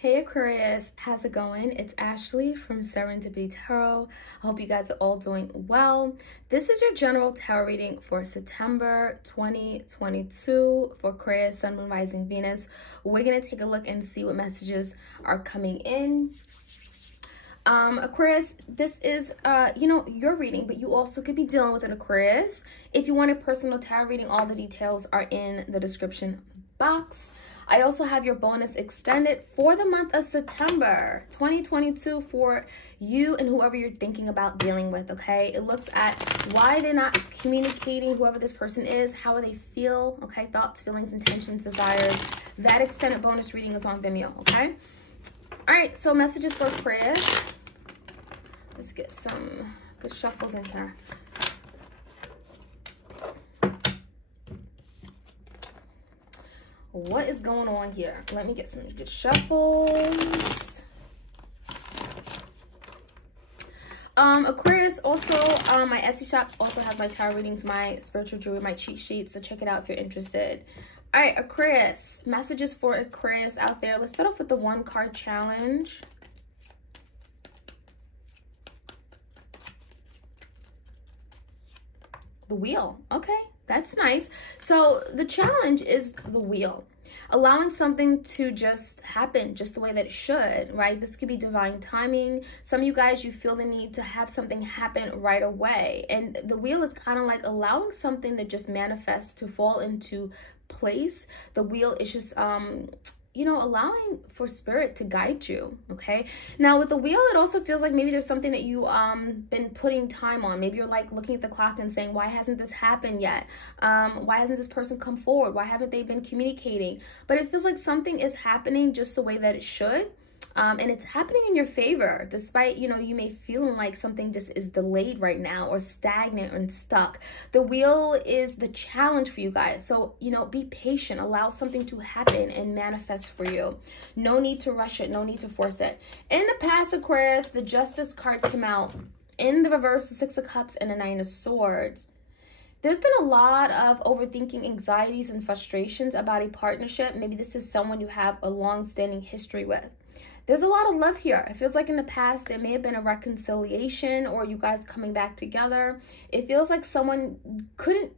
Hey Aquarius, how's it going? It's Ashley from Serendipity Tarot. I hope you guys are all doing well. This is your general tarot reading for September 2022 for Aquarius, Sun, Moon, Rising, Venus. We're going to take a look and see what messages are coming in. Aquarius, this is, your reading, but you also could be dealing with an Aquarius. If you want a personal tarot reading, all the details are in the description box. I also have your bonus extended for the month of September 2022 for you and whoever you're thinking about dealing with, okay? It looks at why they're not communicating, whoever this person is, how they feel, okay? Thoughts, feelings, intentions, desires. That extended bonus reading is on Vimeo, okay? All right, so messages for Aquarius. Let's get some good shuffles in here. What is going on here? Let me get some good shuffles. Aquarius, also, my Etsy shop also has my tarot readings, my spiritual jewelry, my cheat sheets, so check it out if you're interested. All right, Aquarius, messages for Aquarius out there. Let's start off with the 1-card challenge. The wheel. Okay, that's nice. So the challenge is the wheel. Allowing something to just happen just the way that it should, right? This could be divine timing. Some of you guys, you feel the need to have something happen right away. And the wheel is kind of like allowing something to just manifest, to fall into place. The wheel is just, allowing for spirit to guide you, okay? Now, with the wheel, it also feels like maybe there's something that you been putting time on. Maybe you're like looking at the clock and saying, why hasn't this happened yet? Why hasn't this person come forward? Why haven't they been communicating? But it feels like something is happening just the way that it should. And it's happening in your favor, despite, you may feeling like something just is delayed right now or stagnant and stuck. The wheel is the challenge for you guys. So, be patient. Allow something to happen and manifest for you. No need to rush it. No need to force it. In the past, Aquarius, the Justice card came out. In the reverse, the 6 of Cups and the 9 of Swords. There's been a lot of overthinking, anxieties, and frustrations about a partnership. Maybe this is someone you have a long-standing history with. There's a lot of love here. It feels like in the past there may have been a reconciliation or you guys coming back together. It feels like someone couldn't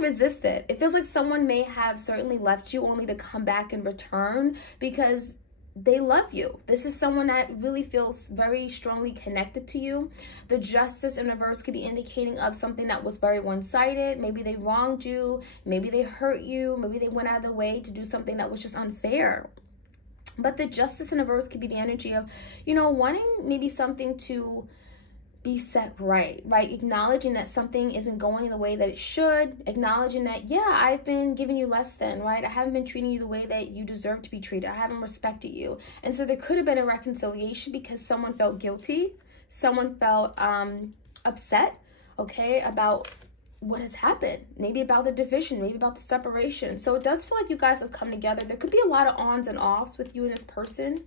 resist it. It feels like someone may have certainly left you only to come back and return because they love you. This is someone that really feels very strongly connected to you. The Justice in reverse could be indicating of something that was very one-sided. Maybe they wronged you. Maybe they hurt you. Maybe they went out of their way to do something that was just unfair. But the Justice in reverse could be the energy of, wanting maybe something to be set right? Acknowledging that something isn't going the way that it should. Acknowledging that, yeah, I've been giving you less than, right? I haven't been treating you the way that you deserve to be treated. I haven't respected you. And so there could have been a reconciliation because someone felt guilty. Someone felt upset, okay, about what has happened, maybe about the division, maybe about the separation. So it does feel like you guys have come together. There could be a lot of ons and offs with you and this person.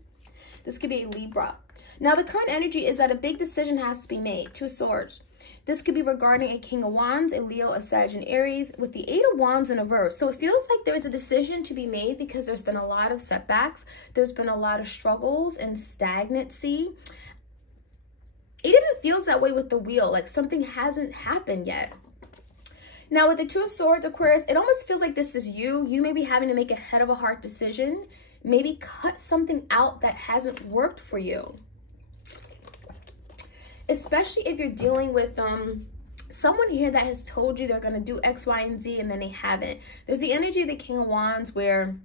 This could be a Libra. Now, the current energy is that a big decision has to be made. 2 of Swords. This could be regarding a King of Wands, a Leo, a Sag, and Aries, with the 8 of Wands in reverse. So it feels like there's a decision to be made because there's been a lot of setbacks. There's been a lot of struggles and stagnancy. It even feels that way with the wheel, like something hasn't happened yet. Now, with the 2 of Swords, Aquarius, it almost feels like this is you. You may be having to make a head-of-a-heart decision. Maybe cut something out that hasn't worked for you. Especially if you're dealing with someone here that has told you they're going to do X, Y, and Z, and then they haven't. There's the energy of the King of Wands where,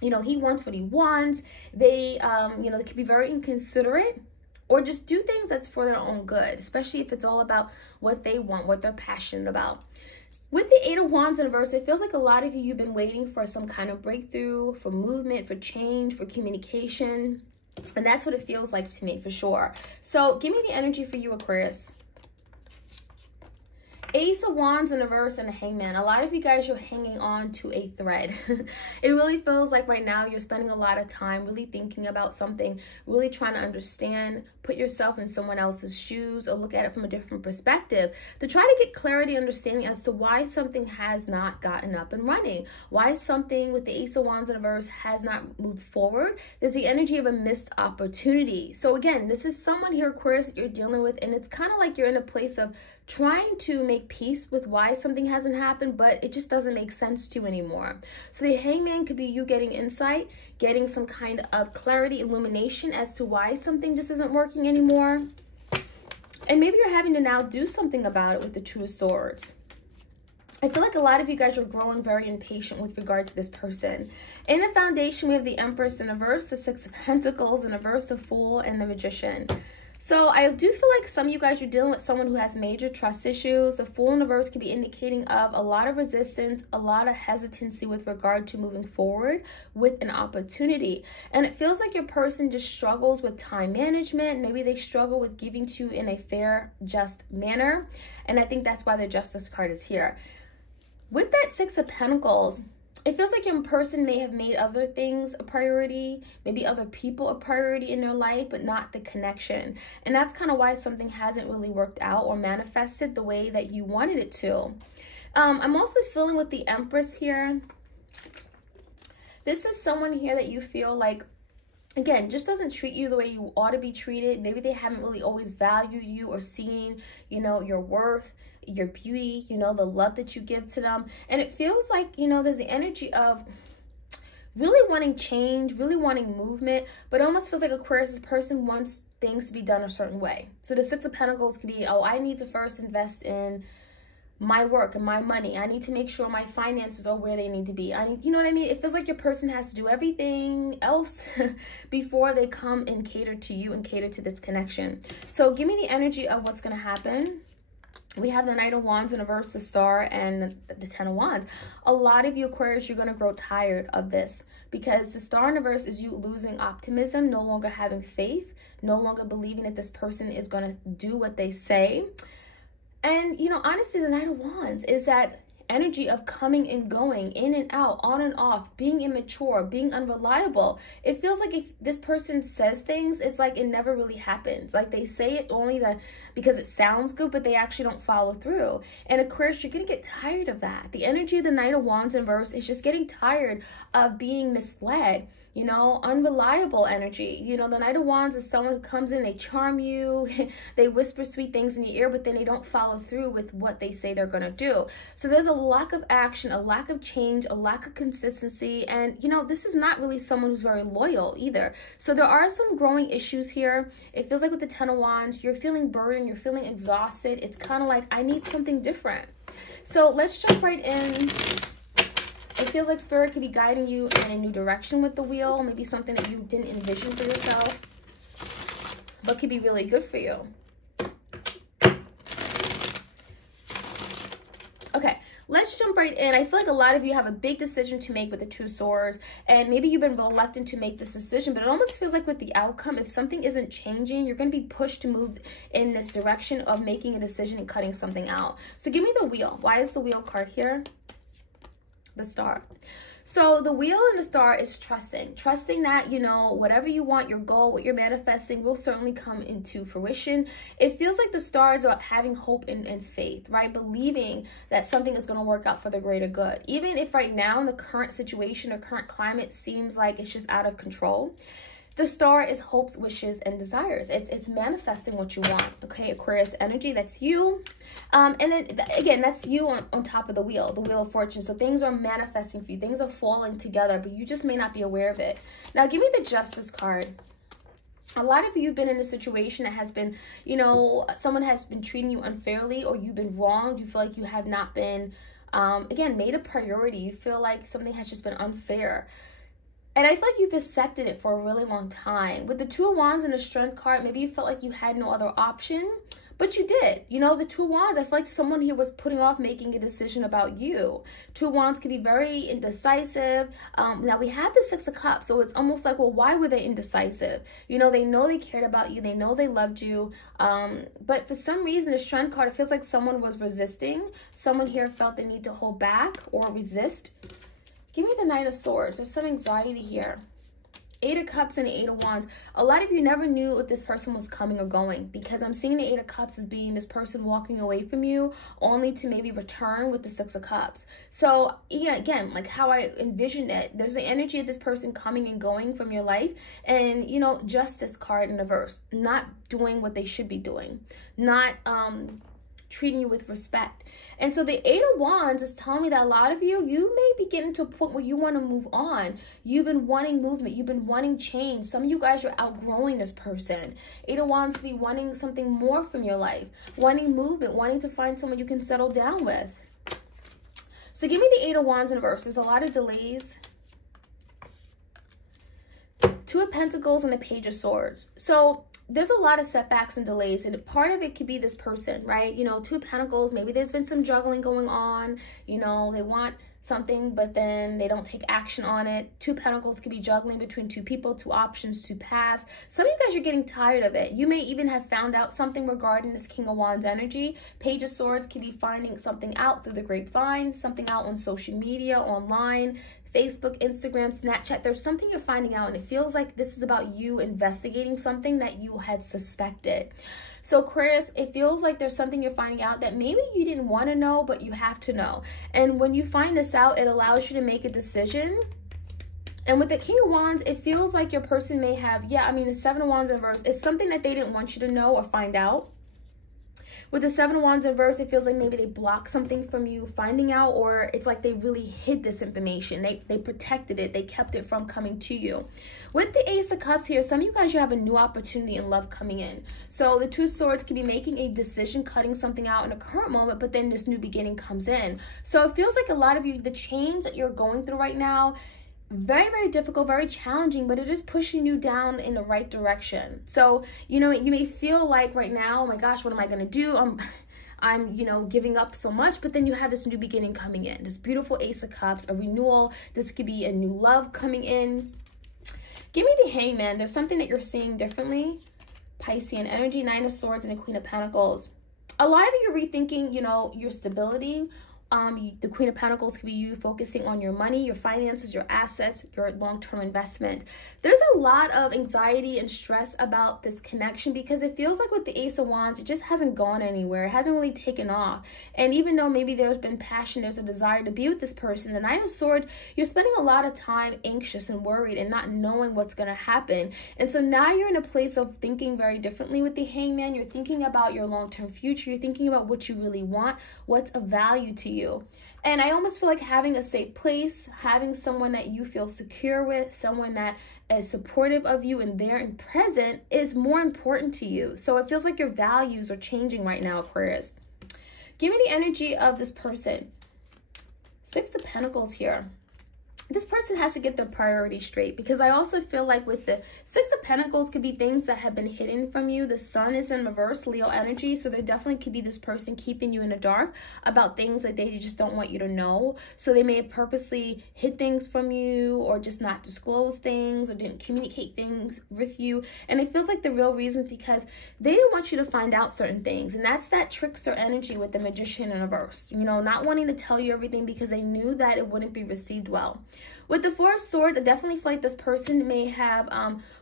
he wants what he wants. They, they can be very inconsiderate. Or just do things that's for their own good, especially if it's all about what they want, what they're passionate about. With the 8 of Wands in reverse, it feels like a lot of you, you've been waiting for some kind of breakthrough, for movement, for change, for communication. And that's what it feels like to me, for sure. So give me the energy for you, Aquarius. Ace of Wands in reverse and a Hangman. A lot of you guys, you're hanging on to a thread. It really feels like right now you're spending a lot of time really thinking about something, really trying to understand, put yourself in someone else's shoes or look at it from a different perspective to try to get clarity, understanding as to why something has not gotten up and running, why something with the Ace of Wands in reverse has not moved forward. There's the energy of a missed opportunity. So again, this is someone here, Aquarius, that you're dealing with, and it's kind of like you're in a place of trying to make peace with why something hasn't happened, but it just doesn't make sense to you anymore. So the Hangman could be you getting insight, getting some kind of clarity, illumination as to why something just isn't working anymore. And maybe you're having to now do something about it with the Two of Swords. I feel like a lot of you guys are growing very impatient with regard to this person. In the foundation, we have the Empress in reverse, the Six of Pentacles in reverse, the Fool, and the Magician. So I do feel like some of you guys are dealing with someone who has major trust issues. The Fool in reverse could be indicating of a lot of resistance, a lot of hesitancy with regard to moving forward with an opportunity. And it feels like your person just struggles with time management. Maybe they struggle with giving to you in a fair, just manner. And I think that's why the Justice card is here. With that Six of Pentacles, it feels like your person may have made other things a priority, maybe other people a priority in their life, but not the connection. And that's kind of why something hasn't really worked out or manifested the way that you wanted it to. I'm also feeling with the Empress here. This is someone here that you feel like, again, just doesn't treat you the way you ought to be treated. Maybe they haven't really always valued you or seen, you know, your worth, your beauty, you know, the love that you give to them. And it feels like, you know, there's the energy of really wanting change, really wanting movement, but it almost feels like Aquarius' person wants things to be done a certain way. So the Six of Pentacles could be, oh, I need to first invest in my work and my money. I need to make sure my finances are where they need to be. You know what I mean? It feels like your person has to do everything else before they come and cater to you and cater to this connection. So give me the energy of what's going to happen. We have the Knight of Wands in reverse, the Star, and the Ten of Wands. A lot of you, Aquarius, you're going to grow tired of this because the Star in reverse is you losing optimism, no longer having faith, no longer believing that this person is going to do what they say. And, you know, honestly, the Knight of Wands is that energy of coming and going, in and out, on and off, being immature, being unreliable. It feels like if this person says things, it's like it never really happens. Like they say it only because it sounds good, but they actually don't follow through. And Aquarius, you're going to get tired of that. The energy of the Knight of Wands in reverse is just getting tired of being misled. You know, unreliable energy. You know, the Knight of Wands is someone who comes in, they charm you, they whisper sweet things in your ear, but then they don't follow through with what they say they're going to do. So there's a lack of action, a lack of change, a lack of consistency. And, you know, this is not really someone who's very loyal either. So there are some growing issues here. It feels like with the Ten of Wands, you're feeling burdened, you're feeling exhausted. It's kind of like, I need something different. So let's jump right in. It feels like Spirit could be guiding you in a new direction with the Wheel. Maybe something that you didn't envision for yourself, but could be really good for you. Okay, let's jump right in. I feel like a lot of you have a big decision to make with the Two of Swords, and maybe you've been reluctant to make this decision, but it almost feels like with the outcome, if something isn't changing, you're going to be pushed to move in this direction of making a decision and cutting something out. So give me the Wheel. Why is the Wheel card here? The Star. So the Wheel and the Star is trusting that, you know, whatever you want, your goal, what you're manifesting will certainly come into fruition. It feels like the Star is about having hope and faith, right? Believing that something is going to work out for the greater good. Even if right now in the current situation or current climate seems like it's just out of control, the Star is hopes, wishes, and desires. It's manifesting what you want, okay? Aquarius energy, that's you. And then, again, that's you on top of the Wheel of Fortune. So things are manifesting for you. Things are falling together, but you just may not be aware of it. Now, give me the Justice card. A lot of you have been in a situation that has been, you know, someone has been treating you unfairly or you've been wronged. You feel like you have not been, again, made a priority. You feel like something has just been unfair. And I feel like you've accepted it for a really long time. With the Two of Wands and the Strength card, maybe you felt like you had no other option, But you did. You know, the Two of Wands, I feel like someone here was putting off making a decision about you. Two of Wands can be very indecisive. Now we have the Six of Cups, so it's almost like, well, why were they indecisive? You know they cared about you. They know they loved you. But for some reason, the Strength card, it feels like someone was resisting. Someone here felt the need to hold back or resist. Give me the Knight of Swords. There's some anxiety here. Eight of Cups and the Eight of Wands. A lot of you never knew if this person was coming or going, because I'm seeing the Eight of Cups as being this person walking away from you only to maybe return with the Six of Cups. So yeah, again, like how I envision it, there's the energy of this person coming and going from your life, and you know, Justice card in reverse, not doing what they should be doing, not treating you with respect. And so the Eight of Wands is telling me that a lot of you may be getting to a point where you want to move on. You've been wanting movement. You've been wanting change. Some of you guys are outgrowing this person. Eight of Wands could be wanting something more from your life, wanting movement, wanting to find someone you can settle down with. So give me the Eight of Wands in reverse. There's a lot of delays. Two of Pentacles and the Page of Swords. So there's a lot of setbacks and delays, and part of it could be this person, right? You know, Two of Pentacles, maybe there's been some juggling going on. You know, they want something, but then they don't take action on it. Two of Pentacles could be juggling between two people, two options, two paths. Some of you guys are getting tired of it. You may even have found out something regarding this King of Wands energy. Page of Swords could be finding something out through the grapevine, something out on social media, online, Facebook, Instagram, Snapchat. There's something you're finding out, and it feels like this is about you investigating something that you had suspected. So Aquarius, it feels like there's something you're finding out that maybe you didn't want to know, but you have to know. And when you find this out, it allows you to make a decision. And with the King of Wands, it feels like your person may have, yeah, I mean, the Seven of Wands in reverse, it's something that they didn't want you to know or find out. With the Seven of Wands in reverse, it feels like maybe they blocked something from you finding out, or it's like they really hid this information. They protected it. They kept it from coming to you. With the Ace of Cups here, some of you guys, you have a new opportunity in love coming in. So the Two of Swords could be making a decision, cutting something out in a current moment, but then this new beginning comes in. So it feels like a lot of you, the change that you're going through right now, very, very difficult, very challenging, but it is pushing you down in the right direction. So, you know, you may feel like right now, oh my gosh, what am I going to do? I'm, you know, giving up so much, but then you have this new beginning coming in, this beautiful Ace of Cups, a renewal. This could be a new love coming in. Give me the Hangman. There's something that you're seeing differently. Piscean energy, Nine of Swords and the Queen of Pentacles. A lot of you are rethinking, you know, your stability. The Queen of Pentacles could be you focusing on your money, your finances, your assets, your long-term investment. There's a lot of anxiety and stress about this connection because it feels like with the Ace of Wands, it just hasn't gone anywhere. It hasn't really taken off. And even though maybe there's been passion, there's a desire to be with this person, the Nine of Swords, you're spending a lot of time anxious and worried and not knowing what's going to happen. And so now you're in a place of thinking very differently with the Hangman. You're thinking about your long-term future. You're thinking about what you really want, what's of value to you. And I almost feel like having a safe place, having someone that you feel secure with, someone that is supportive of you and there and present is more important to you. So it feels like your values are changing right now, Aquarius. Give me the energy of this person. Six of Pentacles here. This person has to get their priorities straight, because I also feel like with the Six of Pentacles could be things that have been hidden from you. The Sun is in reverse, Leo energy, so there definitely could be this person keeping you in the dark about things that they just don't want you to know. So they may have purposely hid things from you, or just not disclose things, or didn't communicate things with you. And it feels like the real reason is because they didn't want you to find out certain things. And that's that trickster energy with the Magician in reverse. You know, not wanting to tell you everything because they knew that it wouldn't be received well. With the Four of Swords, I definitely feel like this person may have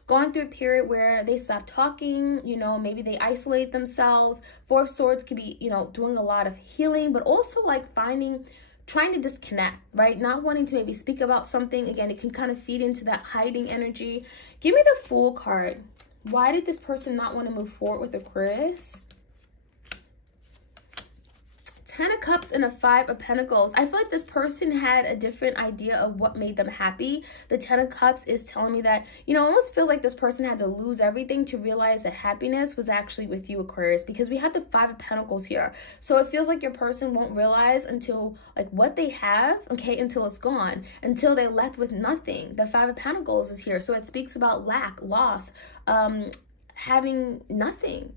gone through a period where they stopped talking, you know, maybe they isolate themselves. Four of Swords could be, you know, doing a lot of healing, but also like trying to disconnect, right? Not wanting to maybe speak about something. Again, it can kind of feed into that hiding energy. Give me the Fool card. Why did this person not want to move forward with Aquarius? Ten of Cups and a Five of Pentacles. I feel like this person had a different idea of what made them happy. The Ten of Cups is telling me that, you know, it almost feels like this person had to lose everything to realize that happiness was actually with you, Aquarius, because we have the Five of Pentacles here. So it feels like your person won't realize until like what they have, okay, until it's gone, until they're left with nothing. The Five of Pentacles is here. So it speaks about lack, loss, having nothing.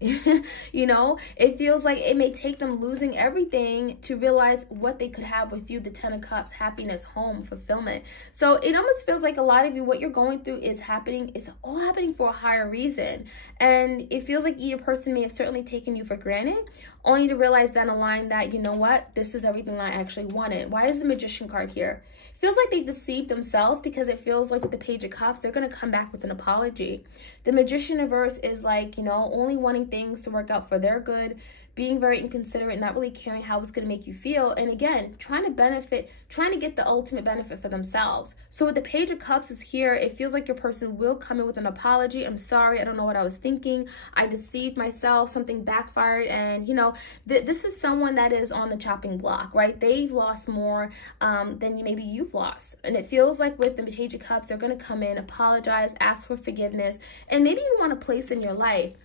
You know, it feels like it may take them losing everything to realize what they could have with you. The 10 of Cups, happiness, home, fulfillment. So it almost feels like a lot of you, what you're going through is happening. It's all happening for a higher reason. And it feels like either person may have certainly taken you for granted, only to realize down the line that, you know what, this is everything that I actually wanted. Why is the Magician card here? Feels like they deceived themselves, because it feels like with the Page of Cups, they're going to come back with an apology. The Magician reverse is like, you know, only wanting things to work out for their good, being very inconsiderate, not really caring how it's going to make you feel. And again, trying to benefit, trying to get the ultimate benefit for themselves. So with the Page of Cups is here, it feels like your person will come in with an apology. I'm sorry, I don't know what I was thinking. I deceived myself, something backfired. And, you know, this is someone that is on the chopping block, right? They've lost more than maybe you've lost. And it feels like with the Page of Cups, they're going to come in, apologize, ask for forgiveness, and maybe you want a place in your life.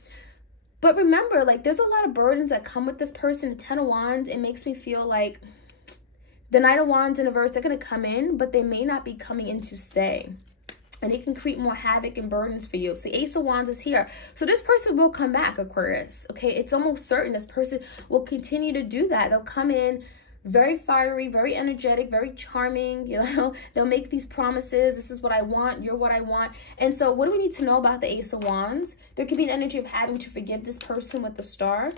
But remember, like, there's a lot of burdens that come with this person. The 10 of Wands, it makes me feel like the Knight of Wands in reverse, they're going to come in, but they may not be coming in to stay. And it can create more havoc and burdens for you. So the Ace of Wands is here. So this person will come back, Aquarius. Okay, it's almost certain this person will continue to do that. They'll come in very fiery, very energetic, very charming. You know, they'll make these promises. This is what I want. You're what I want. And so what do we need to know about the Ace of Wands? There could be an energy of having to forgive this person with the Star.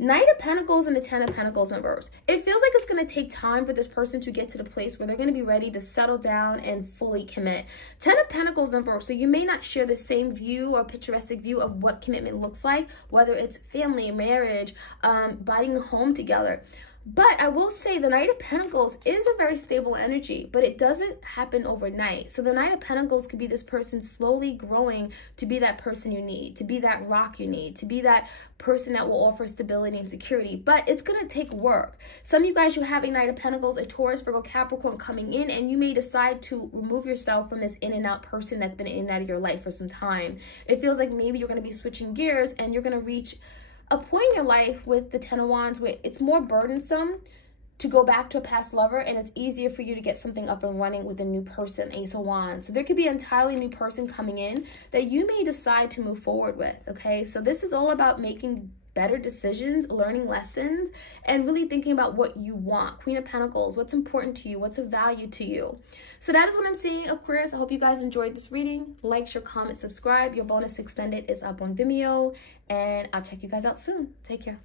Knight of Pentacles and the 10 of Pentacles in reverse. It feels like it's going to take time for this person to get to the place where they're going to be ready to settle down and fully commit. 10 of Pentacles in reverse. So you may not share the same view or picturesque view of what commitment looks like, whether it's family, marriage, buying a home together. But I will say the Knight of Pentacles is a very stable energy, but it doesn't happen overnight. So the Knight of Pentacles could be this person slowly growing to be that person you need, to be that rock you need, to be that person that will offer stability and security. But it's going to take work. Some of you guys, you have a Knight of Pentacles, a Taurus, Virgo, Capricorn coming in, and you may decide to remove yourself from this in and out person that's been in and out of your life for some time. It feels like maybe you're going to be switching gears and you're going to reach a point in your life with the 10 of Wands where it's more burdensome to go back to a past lover, and it's easier for you to get something up and running with a new person, Ace of Wands. So there could be an entirely new person coming in that you may decide to move forward with, okay? So this is all about making better decisions, learning lessons, and really thinking about what you want. Queen of Pentacles, what's important to you, what's of value to you. So that is what I'm seeing, Aquarius. I hope you guys enjoyed this reading. Like, share, comment, subscribe. Your bonus extended is up on Vimeo, and I'll check you guys out soon. Take care.